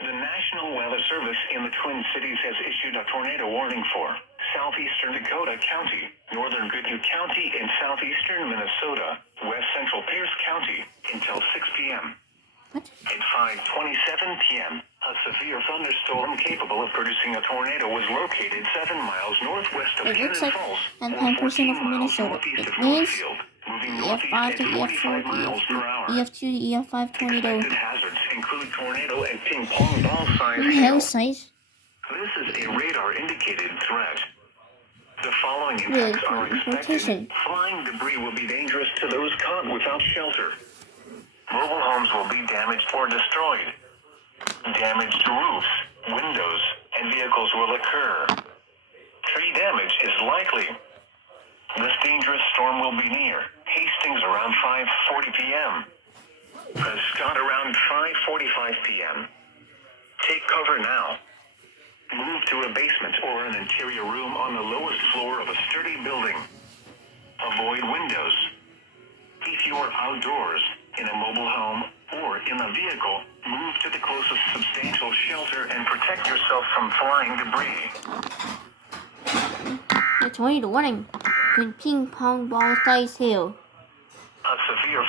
The National Weather Service in the Twin Cities has issued a tornado warning for southeastern Dakota County, northern Goodhue County, and southeastern Minnesota, west central Pierce County, until 6 p.m. What? At 5:27 p.m., a severe thunderstorm capable of producing a tornado was located 7 miles northwest of It looks Cannon like Falls, I'm or 10% 14 of miles Minnesota. northeast It of means Northfield, moving EF5 northeast to at EF4 45 to miles per hour. EF2 to EF5 tornado. Expected hazards include tornado and ping pong ball size Hell hail. size. This is a radar-indicated threat. The following Really impacts are cool expected. location. Flying debris will be dangerous to those caught without shelter. Mobile homes will be damaged or destroyed. Damage to roofs, windows, and vehicles will occur. Tree damage is likely. This dangerous storm will be near Hastings around 5:40 p.m. Prescott around 5:45 p.m. Take cover now. Move to a basement or an interior room on the lowest floor of a sturdy building. Avoid windows. If you're outdoors, in a mobile home, or in a vehicle, move to the closest substantial shelter and protect yourself from flying debris. The tornado warning. Ping pong ball size hail. A severe